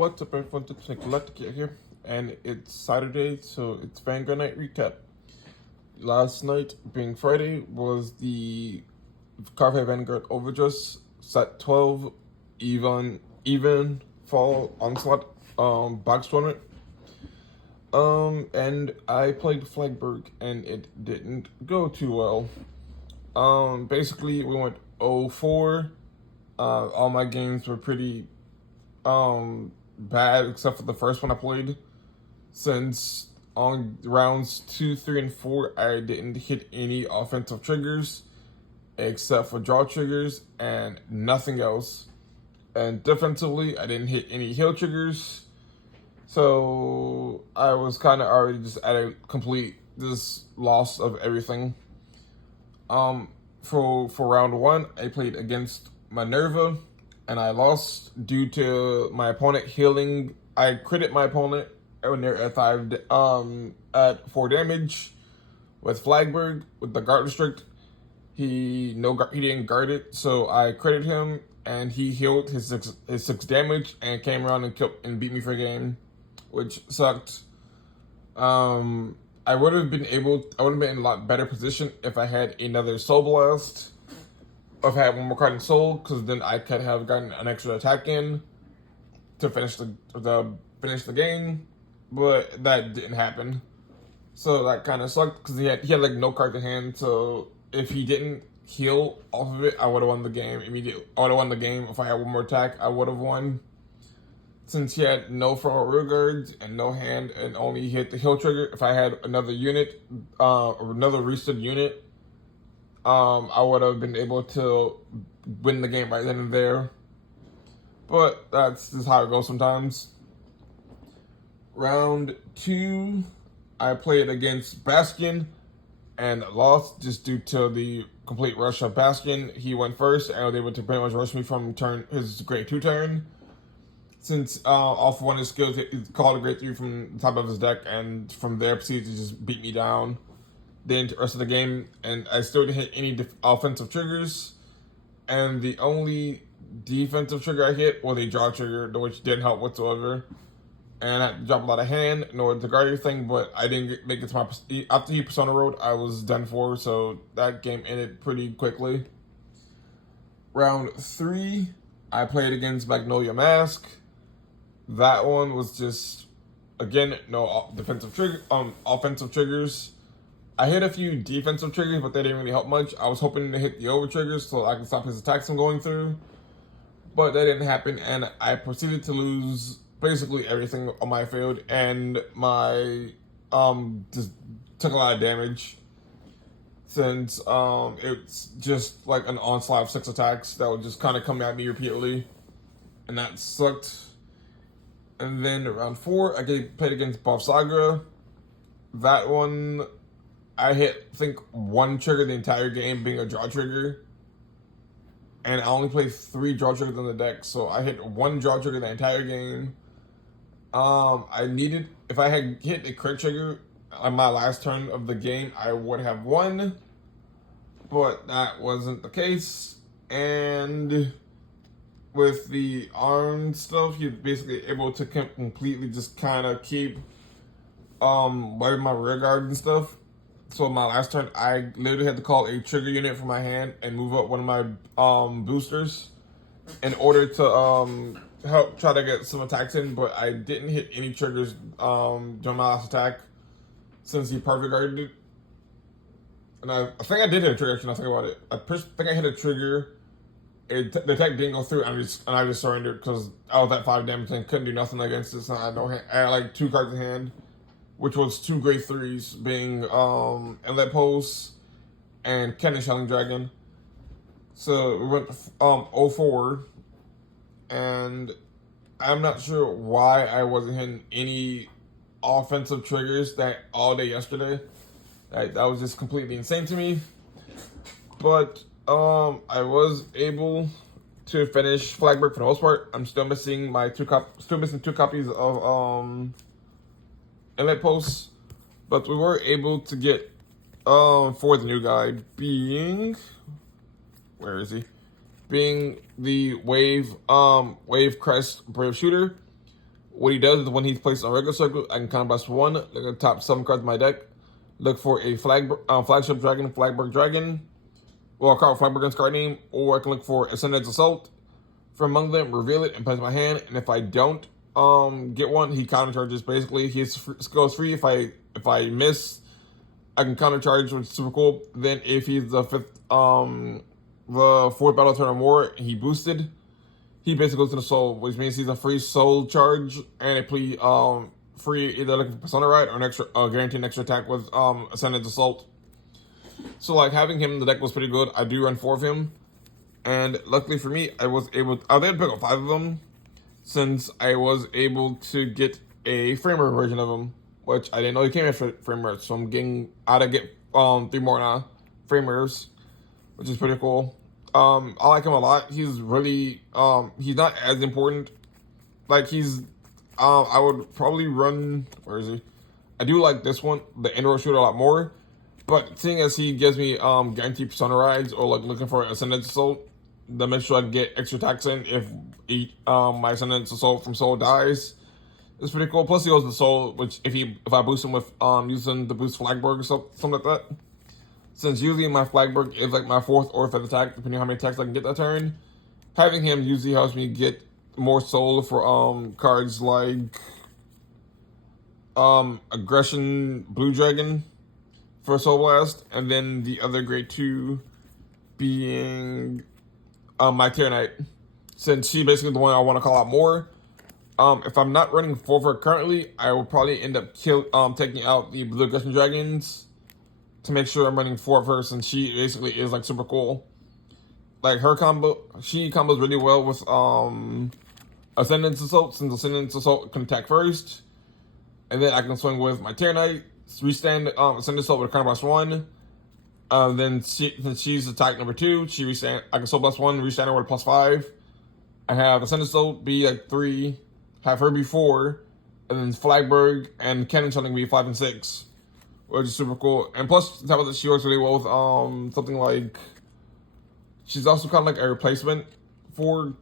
What's up, everyone? It's Nick here, and it's Saturday, so it's Vanguard Night Recap. Last night, being Friday, was the Carve Vanguard Overdress Set 12 Evenfall Onslaught box tournament. And I played Flagberg, and it didn't go too well. Basically, we went 0-4. All my games were pretty bad except for the first one I played, since on rounds 2, 3, and 4 I didn't hit any offensive triggers except for draw triggers and nothing else, and defensively I didn't hit any heal triggers, so I was kind of already just at a complete loss of everything. For round 1 I played against Minerva, and I lost due to my opponent healing. I critted my opponent when they're at 4 damage with Flagberg with the guard restrict. He didn't guard it, so I critted him, and he healed his 6 damage and came around and beat me for a game, which sucked. I would have been in a lot better position if I had another Soul Blast. If I had one more card in Soul, because then I could have gotten an extra attack in to finish the game, but that didn't happen. So that kind of sucked, because he had like no cards in hand. So if he didn't heal off of it, I would have won the game immediately. I would have won the game if I had one more attack. I would have won. Since he had no front rear guards and no hand, and only hit the heal trigger, if I had another unit, or another restored unit, I would have been able to win the game right then and there. But that's just how it goes sometimes. Round 2, I played against Bastion and lost just due to the complete rush of Bastion. He went first and was able to pretty much rush me from his grade 2 turn. Since off one of his skills, he called a grade 3 from the top of his deck, and from there proceeded to just beat me down the rest of the game, and I still didn't hit any offensive triggers, and the only defensive trigger I hit was a draw trigger, which didn't help whatsoever, and I had to drop a lot of hand in order to guard everything, but I didn't make it to after he Persona rolled, I was done for, so that game ended pretty quickly. Round 3, I played against Magnolia Mask. That one was just, again, no offensive triggers. I hit a few defensive triggers, but they didn't really help much. I was hoping to hit the over triggers so I could stop his attacks from going through, but that didn't happen, and I proceeded to lose basically everything on my field, and my just took a lot of damage, since it's just like an onslaught of 6 attacks that would just kind of come at me repeatedly, and that sucked. And then round 4, I played against Buff Sagra. That one, I hit, I think, 1 trigger the entire game, being a draw trigger. And I only played 3 draw triggers on the deck, so I hit 1 draw trigger the entire game. If I had hit a crit trigger on my last turn of the game, I would have won. But that wasn't the case. And with the arm stuff, you're basically able to completely just kind of keep wiping my rear guard and stuff. So my last turn, I literally had to call a trigger unit from my hand and move up one of my boosters in order to help try to get some attacks in, but I didn't hit any triggers during my last attack, since he perfect guarded it. And I think I did hit a trigger, actually, now think about it. I think I hit a trigger. The attack didn't go through, and I just surrendered because I was at 5 damage and couldn't do nothing against it. So I had like 2 cards in hand, which was 2 grade 3s, being Inlet Pulse and Kenny Shelling Dragon. So we went 0-4, and I'm not sure why I wasn't hitting any offensive triggers all day yesterday. That was just completely insane to me. But I was able to finish Flagberg for the most part. I'm still missing 2 copies of Inlet Posts, but we were able to get for the new guide, being, where is he? Being the Wave Crest Brave Shooter. What he does is when he's placed on regular circle, I can counterblast 1, look at the top 7 cards of my deck, look for a flagship dragon, flagberg dragon, or a card with flagberg's card name, or I can look for Ascendant's Assault from among them, reveal it, and place my hand. And if I don't get one, he counter charges. Basically, he goes free. If I miss, I can counter charge, which is super cool. Then if he's the 4th battle turn or more, he boosted. He basically goes to the soul, which means he's a free soul charge and a free either looking for Persona Ride or an extra guaranteed extra attack with Ascendant's Assault. So like having him in the deck was pretty good. I do run 4 of him, and luckily for me, I was able to pick up 5 of them since I was able to get a framer version of him, which I didn't know he came with framers. So I'm getting out to get 3 more now framers, which is pretty cool. I like him a lot. He's really he's not as important. Like he's I would probably run, where is he? I do like this one, the indoor shooter, a lot more. But seeing as he gives me guaranteed Persona Rides or like looking for Ascendant's Assault, that makes sure I can get extra attacks in if my Ascendant's Assault from Soul dies. It's pretty cool. Plus he goes to Soul, which if I boost him with using the boost Flagberg or something like that. Since usually my Flagberg is like my 4th or 5th attack, depending on how many attacks I can get that turn, having him usually helps me get more soul for cards like Aggression Blue Dragon for Soul Blast, and then the other grade 2 being my Tyrannite, since she's basically the one I want to call out more. If I'm not running 4 of her currently, I will probably end up taking out the Blue Aggression Dragons to make sure I'm running 4 of her, since she basically is like super cool. Like her she combos really well with Ascendant's Assault, since Ascendant's Assault can attack first, and then I can swing with my Tyrannite, restand Ascendant's Assault with a counter blast 1. Then since she's attack number 2, I can soul blast 1, restand her with a +5. I have Ascendant's Assault be like 3, have her be 4, and then Flagberg and Cannon Shunning be 5 and 6. Which is super cool. And plus, on top of that, she works really well with something like, she's also kind of like a replacement for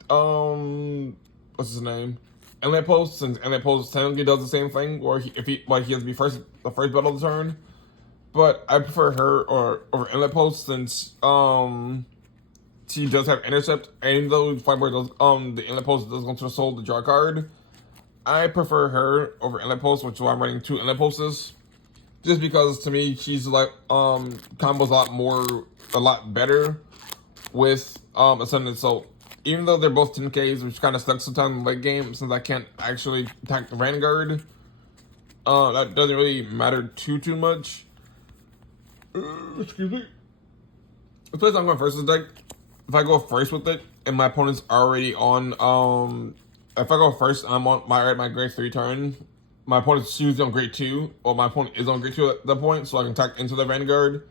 what's his name, Inlet Post, since Inlet Post technically does the same thing, or he has to be the first battle of the turn. But I prefer her over Inlet Post, since she does have intercept, and though Flagberg does the Inlet Post does go to the soul to draw a card, I prefer her over Inlet Post, which is why I'm running 2 Inlet Posts. Just because to me she's like combos a lot better with Ascendant Assault. Even though they're both 10Ks, which kind of sucks sometimes in the late game since I can't actually attack the Vanguard. That doesn't really matter too much. Excuse me. The place I'm going first is deck. If I go first with it and my opponent's already on if I go first and I'm on my grade 3 turn, my opponent's usually on grade 2, or my opponent is on grade 2 at that point, so I can attack into the Vanguard.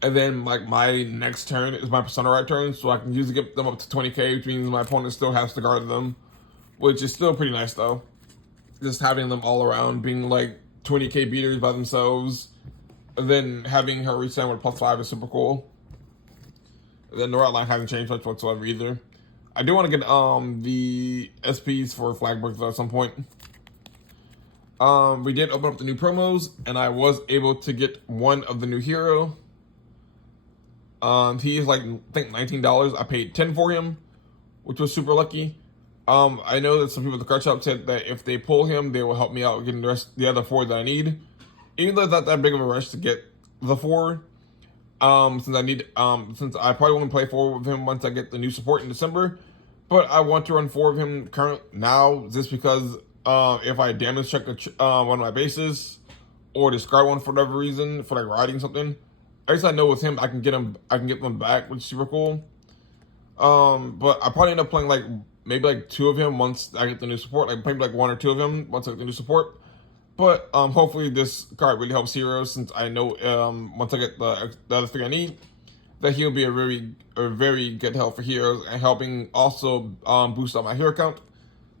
And then, like, my next turn is my Persona Ride turn, so I can usually get them up to 20k, which means my opponent still has to guard them, which is still pretty nice, though. Just having them all around, being, like, 20k beaters by themselves, and then having her restand with +5 is super cool. And then the route line hasn't changed much whatsoever either. I do want to get the SPs for Flagberg, though, at some point. We did open up the new promos, and I was able to get one of the new hero. He is like, I think $19. I paid $10 for him, which was super lucky. I know that some people at the card shop said that if they pull him, they will help me out getting the other 4 that I need. Even though it's not that big of a rush to get the 4, since I probably won't play 4 with him once I get the new support in December. But I want to run 4 of him now, just because if I damage check one of my bases or discard one for whatever reason, for like riding something, at least I know with him I can get them back, which is super cool. But I probably end up playing like maybe 2 of him once I get the new support, like maybe 1 or 2 of him once I get the new support. But hopefully this card really helps Heroes, since I know once I get the other 3 I need, that he'll be a very good help for Heroes, and helping also boost up my hero count,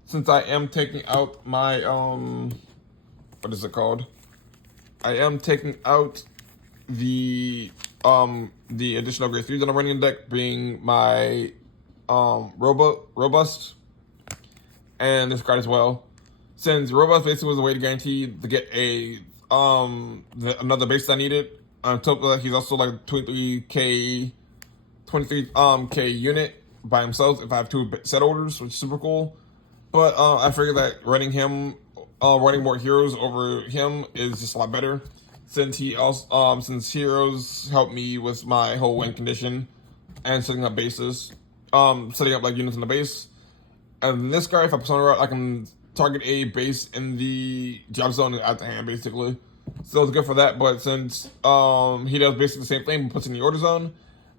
since I am taking out my what is it called? I am taking out the additional grade 3 that I'm running in the deck, being my Robust and this card as well. since robots basically was a way to guarantee to get a another base I needed. On top of that, he's also like 23k K unit by himself if I have 2 set orders, which is super cool. But I figured that running more heroes over him is just a lot better, since he also since heroes help me with my whole win condition and setting up bases, setting up like units in the base. And this guy, if I persona route, I can target a base in the drop zone at the hand basically. So it's good for that. But since he does basically the same thing but puts in the order zone,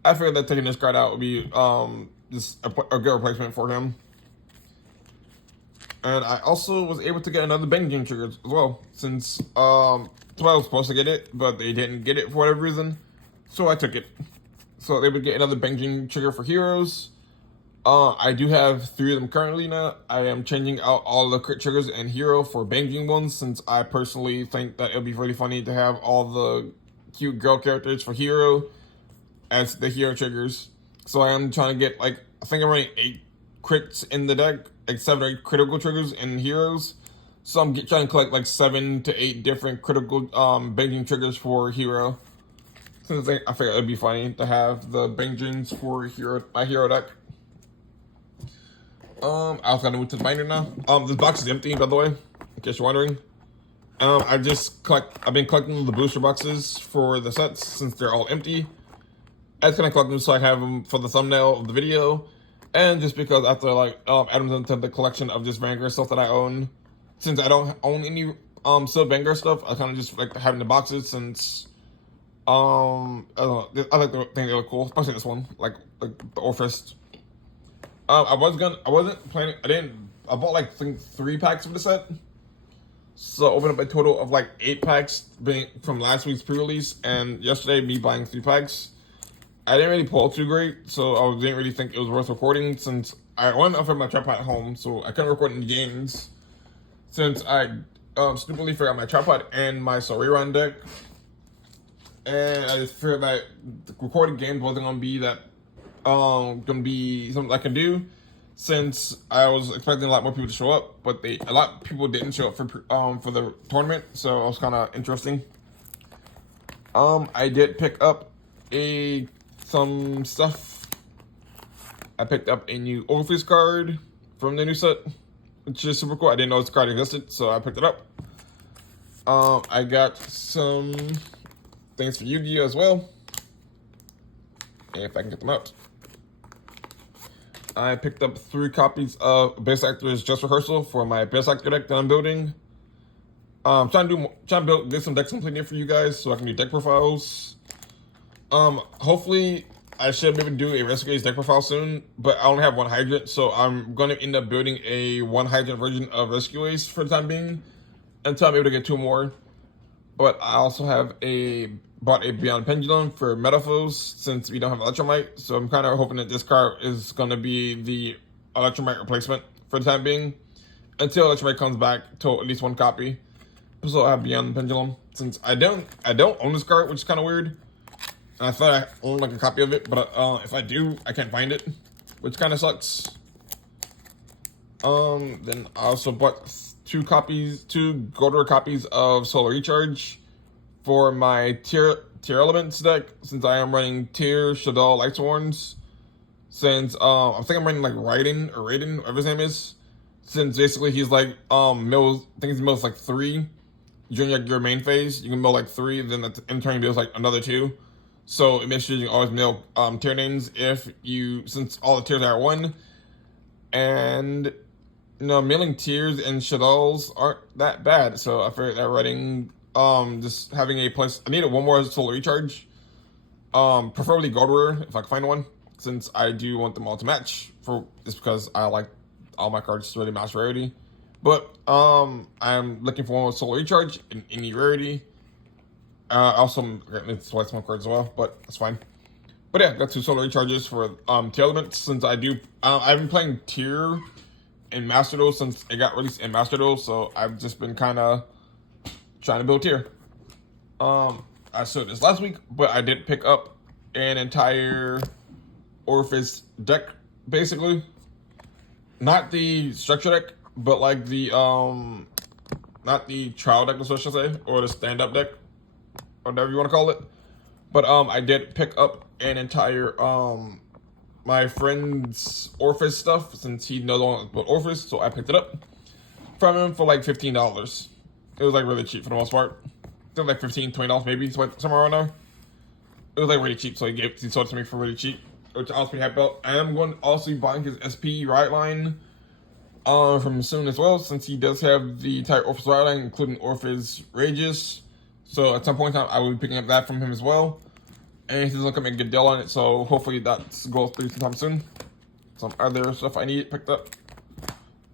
I figured that taking this card out would be just a good replacement for him. And I also was able to get another banging trigger as well, since I was supposed to get it, but they didn't get it for whatever reason, so I took it. So they would get another banging trigger for heroes. I do have 3 of them currently now. I am changing out all the crit triggers and hero for banging ones, since I personally think that it would be really funny to have all the cute girl characters for hero as the hero triggers. So I am trying to get, like, I think I'm running 8 crits in the deck, like 7 or 8 critical triggers in heroes. So I'm trying to collect like 7 to 8 different critical banging triggers for hero. Since I figured it'd be funny to have the bangings for my hero deck. I also gotta move to the binder now. This box is empty, by the way, in case you're wondering. I've been collecting the booster boxes for the sets since they're all empty. I just gonna collect them so I have them for the thumbnail of the video, and just because I have to like add them to the collection of just Vanguard stuff that I own. Since I don't own any still Vanguard stuff, I kind of just like having the boxes since I don't know, I like the thing they look cool, especially this one, like the Orphist. I bought like I think 3 packs of the set. So I opened up a total of like 8 packs from last week's pre-release, and yesterday me buying 3 packs. I didn't really pull too great, so I didn't really think it was worth recording since I went off of my tripod at home, so I couldn't record any games. Since I stupidly forgot my tripod and my Rerun deck, and I just figured that recording games wasn't gonna be something I can do, since I was expecting a lot more people to show up, but a lot of people didn't show up for the tournament, so it was kind of interesting. I did pick up some stuff. I picked up a new Overfreeze card from the new set, which is super cool. I didn't know this card existed, so I picked it up. I got some things for Yu-Gi-Oh as well, if I can get them out. I picked up 3 copies of Best Actors Just Rehearsal for my Best Actor deck that I'm building. Trying to get some decks completed for you guys so I can do deck profiles. Hopefully I should be able to do a Rescue Ace deck profile soon, but I only have 1 Hydrant, so I'm going to end up building a 1 Hydrant version of Rescue Ace for the time being, until I'm able to get 2 more. But I also have bought a Beyond Pendulum for Metaphors, since we don't have Electromite, so I'm kind of hoping that this card is going to be the Electromite replacement for the time being, until Electromite comes back to at least 1 copy. So I have Beyond Pendulum, since I don't own this card, which is kind of weird. And I thought I owned like a copy of it, but if I do, I can't find it, which kind of sucks. Then I also bought 2 gold rare copies of Solar Recharge for my tier elements deck, since I am running tier Slidell Lightsworns. Since I think I'm running like Raiden, whatever his name is. Since basically he's like I think he mills like 3 during like your main phase. You can mill like 3, then in turn he mills like another 2. So it makes sure you can always mill tier names since all the tiers are 1. And milling tiers and Shadows aren't that bad. So I figured that running just having a place, I needed 1 more Solar Recharge. Preferably gold rare if I can find one, since I do want them all to match, just because I like all my cards to really match rarity. But I'm looking for 1 with Solar Recharge in any rarity. Also, I'm going to select some cards as well, but that's fine. But yeah, got 2 Solar Recharges for tier elements, since I've been playing tier in Master Duel since it got released in Master Duel, so I've just been kind of trying to build tier. I showed this last week, but I did pick up an entire Orphist deck, basically. Not the structure deck, but like the not the trial deck, I should say, or the stand-up deck, or whatever you want to call it. But I did pick up an entire my friend's Orphis stuff, since he no longer bought Orphis, so I picked it up from him for like $15. It was like really cheap for the most part. I think like $15, $20 maybe, somewhere around there. It was like really cheap, so he sold it to me for really cheap, which I was pretty happy about. I am going to also be buying his SP Riot line from him soon as well, since he does have the entire Orphis Riot line, including Orphis Rages. So at some point in time, I will be picking up that from him as well. And he's looking at a good deal on it, so hopefully that goes through sometime soon. Some other stuff I need picked up.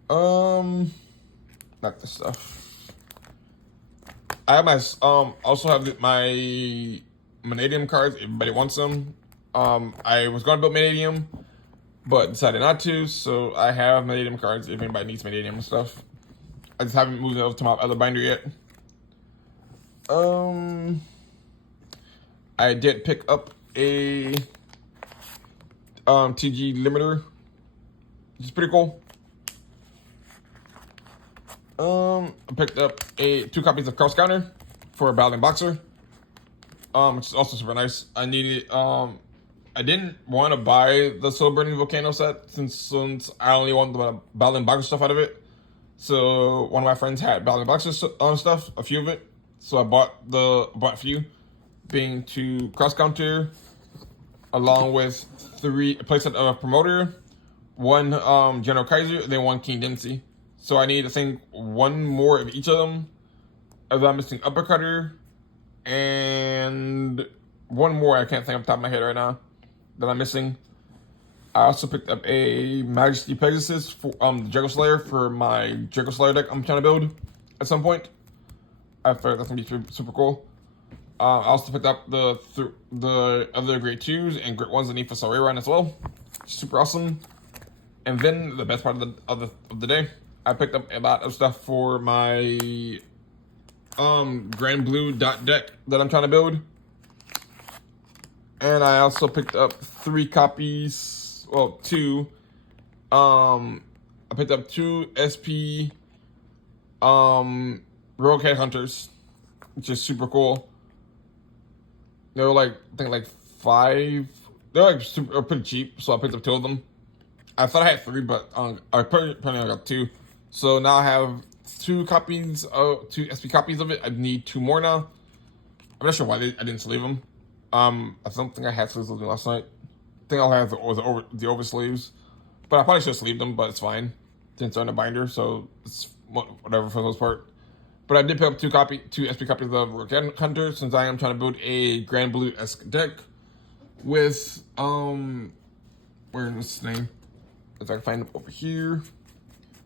Not this stuff. I have my also have my Vanadium cards. If anybody wants them. I was gonna build Vanadium, but decided not to. So I have Vanadium cards if anybody needs Vanadium and stuff. I just haven't moved it over to my other binder yet. I did pick up a TG limiter, which is pretty cool. I picked up 2 copies of Cross Counter for a Battling Boxer, which is also super nice. I needed I didn't want to buy the Soul Burning Volcano set since I only want the Battling Boxer stuff out of it. So one of my friends had Battling Boxer stuff, a few of it. So I bought a few, being 2 Cross Counter, along with 3 playset of Promoter, 1 General Kaiser, and then 1 King Dempsey. So I need, I think, 1 more of each of them. As I'm missing Uppercutter, and 1 more I can't think off the top of my head right now that I'm missing. I also picked up a Majesty Pegasus for the Draco Slayer for my Draco Slayer deck I'm trying to build at some point. I figured that's gonna be super cool. I also picked up the other grade 2s and grade 1s that need for Saray Run as well. Super awesome. And then the best part of the day, I picked up a lot of stuff for my Grand Blue dot deck that I'm trying to build. And I also picked up 3 copies, well, 2. I picked up 2 SP Rogue Headhunters, which is super cool. They were like, I think like 5. They're like pretty cheap, so I picked up 2 of them. I thought I had 3, but I apparently I got 2. So now I have 2 copies of 2 SP copies of it. I need 2 more now. I'm not sure why I didn't sleeve them. I don't think I had sleeves last night. I think I'll have the over sleeves, but I probably should have sleeved them, but it's fine since they're in a binder, so it's whatever for the most part. But I did pick up 2 SP copies of Rogue Hunter, since I am trying to build a Grand Blue-esque deck with where's this name? If I can find it over here.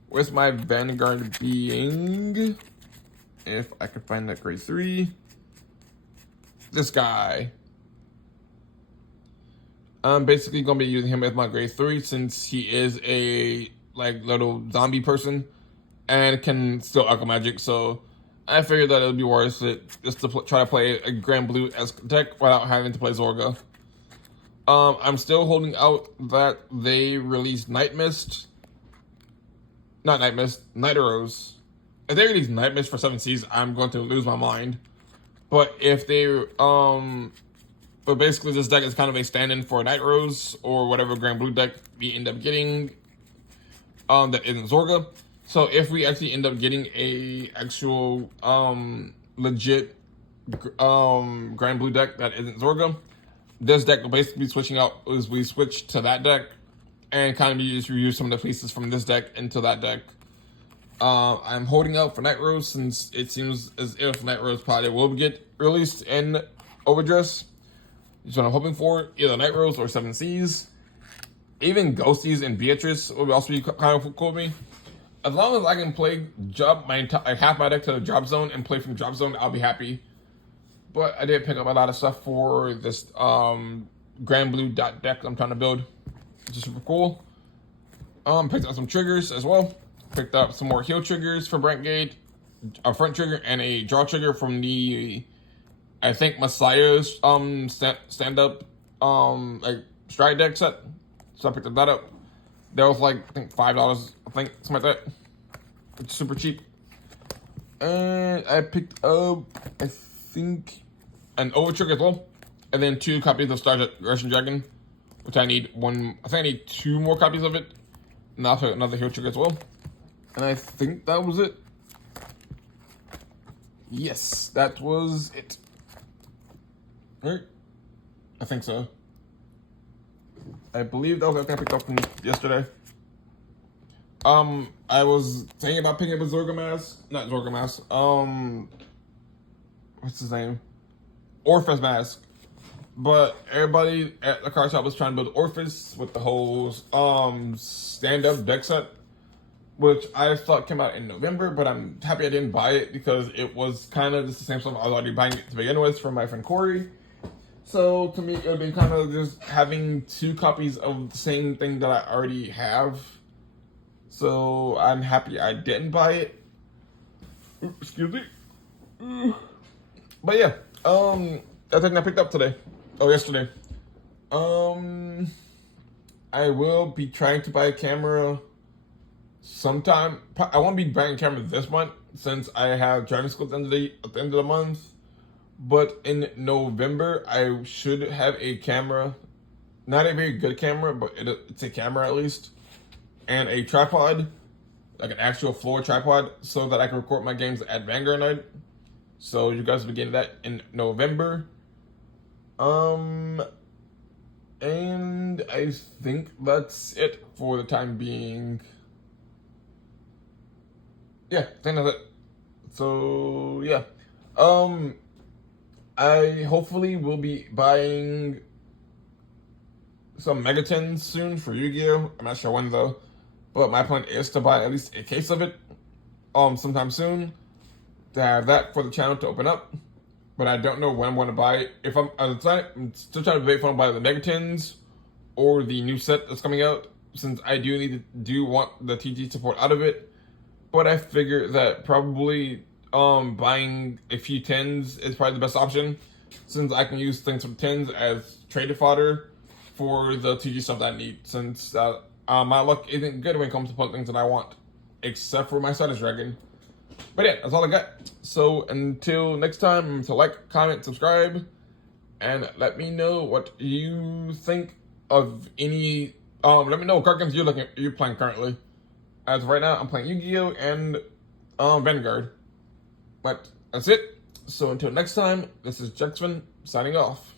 Where's my Vanguard being? If I can find that grade 3. This guy. I'm basically gonna be using him as my grade 3 since he is a like little zombie person and can still alchemy magic. So I figured that it would be worth it just to try to play a Grand Blue-esque deck without having to play Zorga. I'm still holding out that they released Night Mist. Not Night Mist, Night Arrows. If they release Night Mist for 7 Seas, I'm going to lose my mind. But if they, but basically this deck is kind of a stand-in for Night Rose or whatever Grand Blue deck we end up getting that isn't Zorga. So if we actually end up getting a actual legit Grand Blue deck that isn't Zorga, this deck will basically be switching out as we switch to that deck and kind of just reuse some of the pieces from this deck into that deck. I'm holding out for Night Rose since it seems as if Night Rose probably will get released in Overdress. That's what I'm hoping for, either Night Rose or 7 Seas. Even Ghosties and Beatrice will also be kind of cool with me. As long as I can play half my deck to the drop zone and play from drop zone, I'll be happy. But I did pick up a lot of stuff for this Grand Blue dot deck I'm trying to build, which is super cool. Picked up some triggers as well. Picked up some more heal triggers for Brentgate, a front trigger and a draw trigger from the, I think, Messiah's stand up like stride deck set. So I picked that up. That was like, I think $5, I think, something like that. which is super cheap. And I picked up, I think, an Overtrick as well. And then 2 copies of Russian Dragon, which I need I think I need 2 more copies of it. And also another Hero Trick as well. And I think that was it. Yes, that was it. Right? I think so. I believe that was everything I picked up from yesterday. I was thinking about picking up a Zorga mask. Not Zorga mask. What's his name? Orphis mask. But everybody at the card shop was trying to build Orphis with the whole stand-up deck set, which I thought came out in November, but I'm happy I didn't buy it because it was kind of just the same stuff I was already buying it to begin with from my friend Corey. So to me, it would have been kind of just having 2 copies of the same thing that I already have. So I'm happy I didn't buy it. Oops, excuse me. But yeah, that's everything I picked up today. Oh, yesterday. I will be trying to buy a camera sometime. I won't be buying a camera this month since I have driving school at the end of the month. But in November, I should have a camera. Not a very good camera, but it's a camera at least. And a tripod, like an actual floor tripod, so that I can record my games at Vanguard night. So you guys will be getting that in November. And I think that's it for the time being. Yeah, I think that's it. So yeah. I hopefully will be buying some Megatins soon for Yu-Gi-Oh! I'm not sure when though. But my plan is to buy at least a case of it sometime soon, to have that for the channel to open up. But I don't know when I'm going to buy it. If I'm still trying to debate if I'm going to buy the Megatins or the new set that's coming out, since I do want the TG support out of it. But I figure that probably buying a few tins is probably the best option, since I can use things from tins as traded fodder for the TG stuff that I need, since my luck isn't good when it comes to putting things that I want, except for my Slidell Dragon. But yeah, that's all I got. So until next time, so like, comment, subscribe, and let me know what you think of any. Let me know what card games you're playing currently. As of right now, I'm playing Yu-Gi-Oh! And Vanguard. But that's it. So until next time, this is Jaxx Finn signing off.